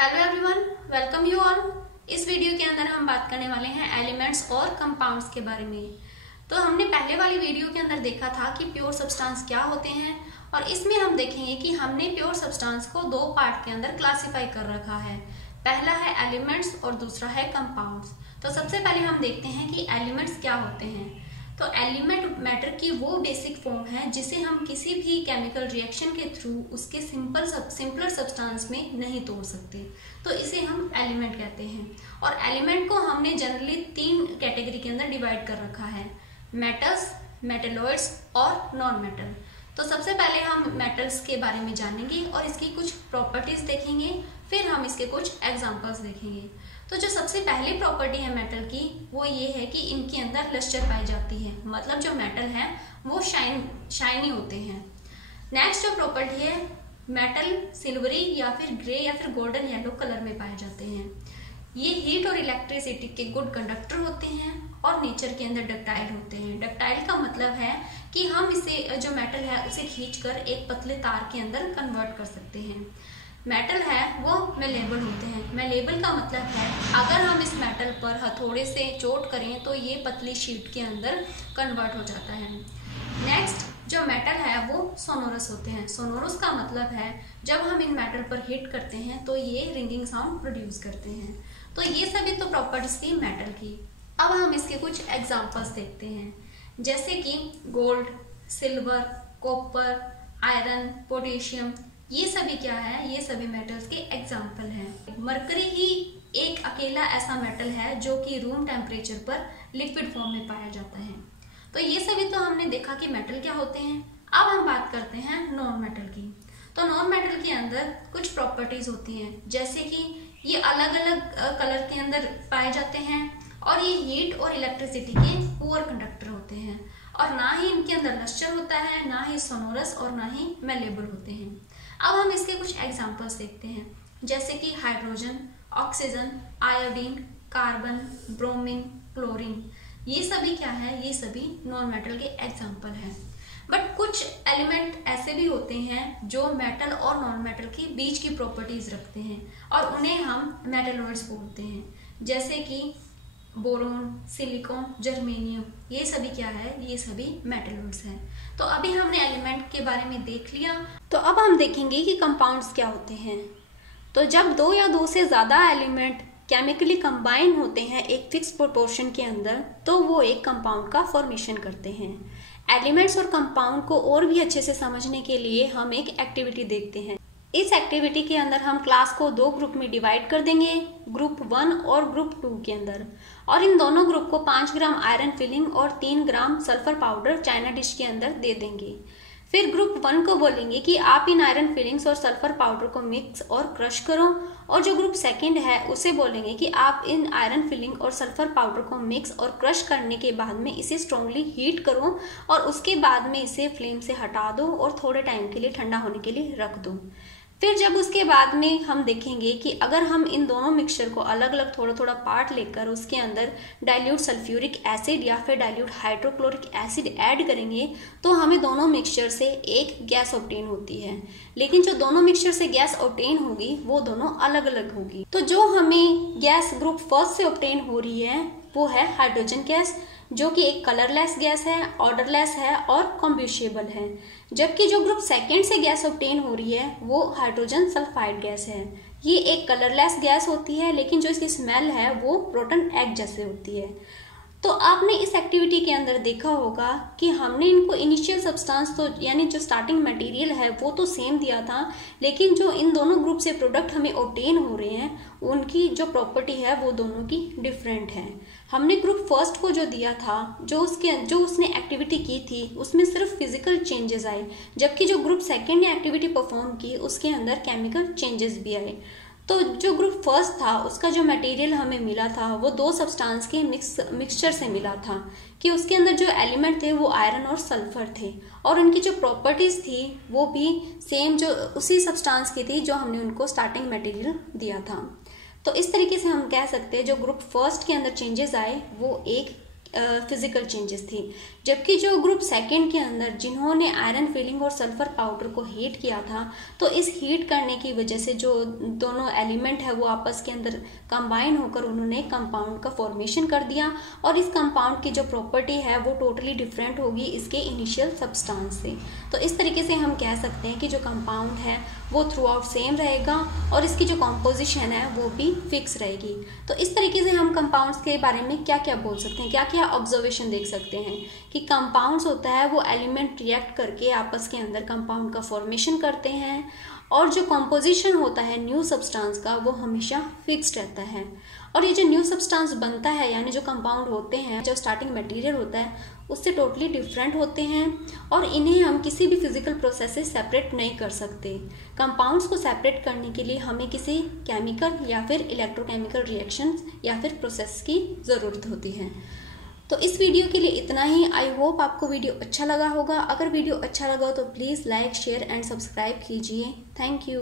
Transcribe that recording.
Hello everyone, welcome you all. इस video के अंदर हम बात करने वाले हैं एलिमेंट्स और कंपाउंड्स के बारे में। तो हमने पहले वाली वीडियो के अंदर देखा था कि प्योर सब्सटेंस क्या होते हैं, और इसमें हम देखेंगे कि हमने प्योर सब्सटेंस को दो पार्ट के अंदर क्लासिफाई कर रखा है। पहला है एलिमेंट्स और दूसरा है कंपाउंड्स। तो सबसे पहले हम देखते हैं कि एलिमेंट्स क्या होते हैं। तो एलिमेंट मैटर की वो बेसिक फॉर्म है जिसे हम किसी भी केमिकल रिएक्शन के थ्रू उसके सिंपलर सब्सटेंस में नहीं तोड़ सकते, तो इसे हम एलिमेंट कहते हैं। और एलिमेंट को हमने जनरली तीन कैटेगरी के अंदर डिवाइड कर रखा है, मेटल्स, मेटेलॉइड्स और नॉन मेटल। तो सबसे पहले हम मेटल्स के बारे में जानेंगे और इसकी कुछ प्रॉपर्टीज देखेंगे, फिर हम इसके कुछ एग्जांपल्स देखेंगे। तो जो सबसे पहली प्रॉपर्टी है मेटल की वो ये है कि इनके अंदर लस्टर पाई जाती है, मतलब जो मेटल है वो शाइनी होते हैं। नेक्स्ट जो प्रॉपर्टी है, मेटल सिल्वरी या फिर ग्रे या फिर गोल्डन येलो कलर में पाए जाते हैं। ये हीट और इलेक्ट्रिसिटी के गुड कंडक्टर होते हैं और नेचर के अंदर डक्टाइल होते हैं। डक्टाइल का मतलब है कि हम इसे जो मेटल है उसे खींचकर एक पतले तार के अंदर कन्वर्ट कर सकते हैं। मेटल है वो मेलेबल होते हैं। मेलेबल का मतलब है अगर हम इस मेटल पर हथौड़े से चोट करें तो ये पतली शीट के अंदर कन्वर्ट हो जाता है। नेक्स्ट जो मेटल है वो सोनोरस होते हैं। सोनोरस का मतलब है जब हम इन मेटल पर हिट करते हैं तो ये रिंगिंग साउंड प्रोड्यूस करते हैं। तो ये सभी तो प्रॉपर्टीज थी मेटल की। अब हम इसके कुछ एग्जांपल्स देखते हैं, जैसे कि gold, silver, copper, iron, potassium. ये सभी क्या है, ये सभी मेटल्स के एग्जाम्पल हैं। मरकरी ही एक अकेला ऐसा मेटल है जो कि रूम टेम्परेचर पर लिक्विड फॉर्म में पाया जाता है। तो ये सभी तो हमने देखा कि मेटल क्या होते हैं। अब हम बात करते हैं नॉन मेटल की। तो नॉन मेटल के अंदर कुछ प्रॉपर्टीज होती हैं, जैसे कि ये अलग अलग कलर के अंदर पाए जाते हैं और ये हीट और इलेक्ट्रिसिटी के पुअर कंडक्टर होते हैं, और ना ही इनके अंदर लस्टर होता है, ना ही सोनोरस और ना ही मेलेबल होते हैं। अब हम इसके कुछ एग्जांपल्स देखते हैं, जैसे कि hydrogen, oxygen, iodine, carbon, bromine, chlorine. ये सभी क्या है, ये सभी नॉन मेटल के एग्जांपल हैं। बट कुछ एलिमेंट ऐसे भी होते हैं जो मेटल और नॉन मेटल के बीच की प्रॉपर्टीज रखते हैं और उन्हें हम मेटलॉइड्स बोलते हैं, जैसे कि बोरोन, सिलिकॉन, जर्मेनियम। ये सभी क्या है, ये सभी मेटलॉइड्स हैं। तो अभी हमने एलिमेंट के बारे में देख लिया, तो अब हम देखेंगे कि कंपाउंड्स क्या होते हैं। तो जब दो या दो से ज्यादा एलिमेंट केमिकली कंबाइन होते हैं एक फिक्स प्रोपोर्शन के अंदर, तो वो एक कंपाउंड का फॉर्मेशन करते हैं। एलिमेंट्स और कंपाउंड को और भी अच्छे से समझने के लिए हम एक एक्टिविटी देखते हैं। इस एक्टिविटी के अंदर हम क्लास को दो ग्रुप में डिवाइड कर देंगे, ग्रुप 1 और ग्रुप 2 के अंदर, और इन दोनों ग्रुप को 5 ग्राम आयरन फिलिंग और 3 ग्राम सल्फर पाउडर चाइना डिश के अंदर दे देंगे। फिर ग्रुप 1 को बोलेंगे कि आप इन आयरन फिलिंग्स और सल्फर पाउडर को मिक्स और क्रश करो, और जो ग्रुप 2 है उसे बोलेंगे कि आप इन आयरन फिलिंग और सल्फर पाउडर को मिक्स और क्रश करने के बाद में इसे स्ट्रांगली हीट करो और उसके बाद में इसे फ्लेम से हटा दो और थोड़े टाइम के लिए ठंडा होने के लिए रख दो। फिर जब उसके बाद में हम देखेंगे कि अगर हम इन दोनों मिक्सचर को अलग अलग थोड़ा थोड़ा पार्ट लेकर उसके अंदर डाइल्यूट सल्फ्यूरिक एसिड या फिर डाइल्यूट हाइड्रोक्लोरिक एसिड ऐड करेंगे तो हमें दोनों मिक्सचर से एक गैस ऑब्टेन होती है। लेकिन जो दोनों मिक्सचर से गैस ऑब्टेन होगी वो दोनों अलग अलग होगी। तो जो हमें गैस ग्रुप 1 से ऑब्टेन हो रही है वो है हाइड्रोजन गैस, जो कि एक कलरलेस गैस है, ऑर्डरलेस है और कॉम्ब्यूशिबल है। जबकि जो ग्रुप 2 से गैस ऑब्टेन हो रही है वो हाइड्रोजन सल्फाइड गैस है। ये एक कलरलेस गैस होती है, लेकिन जो इसकी स्मेल है वो रोटन एग जैसे होती है। तो आपने इस एक्टिविटी के अंदर देखा होगा कि हमने इनको इनिशियल सब्सटेंस तो यानी जो स्टार्टिंग मटेरियल है वो तो सेम दिया था, लेकिन जो इन दोनों ग्रुप से प्रोडक्ट हमें ऑब्टेन हो रहे हैं उनकी जो प्रॉपर्टी है वो दोनों की डिफरेंट है। हमने ग्रुप 1 को जो दिया था, जो उसने एक्टिविटी की थी उसमें सिर्फ फिजिकल चेंजेस आए, जबकि जो ग्रुप 2 ने एक्टिविटी परफॉर्म की उसके अंदर केमिकल चेंजेस भी आए। तो जो ग्रुप 1 था उसका जो मटेरियल हमें मिला था वो दो सब्सटेंस के मिक्सचर से मिला था, कि उसके अंदर जो एलिमेंट थे वो आयरन और सल्फर थे, और उनकी जो प्रॉपर्टीज थी वो भी सेम जो उसी सब्सटेंस की थी जो हमने उनको स्टार्टिंग मटेरियल दिया था। तो इस तरीके से हम कह सकते हैं जो ग्रुप 1 के अंदर चेंजेस आए वो एक फिजिकल चेंजेस थी। जबकि जो ग्रुप सेकंड के अंदर जिन्होंने आयरन फिलिंग और सल्फर पाउडर को हीट किया था, तो इस हीट करने की वजह से जो दोनों एलिमेंट है वो आपस के अंदर कंबाइन होकर उन्होंने कंपाउंड का फॉर्मेशन कर दिया, और इस कंपाउंड की जो प्रॉपर्टी है वो टोटली डिफरेंट होगी इसके इनिशियल सब्सटेंस से। तो इस तरीके से हम कह सकते हैं कि जो कंपाउंड है वो थ्रू आउट सेम रहेगा और इसकी जो कॉम्पोजिशन है वो भी फिक्स रहेगी। तो इस तरीके से हम कंपाउंड्स के बारे में क्या क्या बोल सकते हैं, क्या क्या ऑब्जर्वेशन देख सकते हैं कि कंपाउंड्स होता है वो एलिमेंट रिएक्ट करके आपस के अंदर कंपाउंड का फॉर्मेशन करते हैं, और जो कॉम्पोजिशन होता है न्यू सब्सटेंस का वो हमेशा फिक्स्ड रहता है। और ये जो न्यू सब्सटेंस बनता है यानी जो कंपाउंड होते हैं, जो स्टार्टिंग मटेरियल होता है उससे टोटली डिफरेंट होते हैं, और इन्हें हम किसी भी फिजिकल प्रोसेस से सेपरेट नहीं कर सकते। कंपाउंड्स को सेपरेट करने के लिए हमें किसी केमिकल या फिर इलेक्ट्रोकेमिकल रिएक्शंस या फिर प्रोसेस की ज़रूरत होती है। तो इस वीडियो के लिए इतना ही। आई होप आपको वीडियो अच्छा लगा होगा। अगर वीडियो अच्छा लगा हो तो please like, share and subscribe कीजिए। Thank you.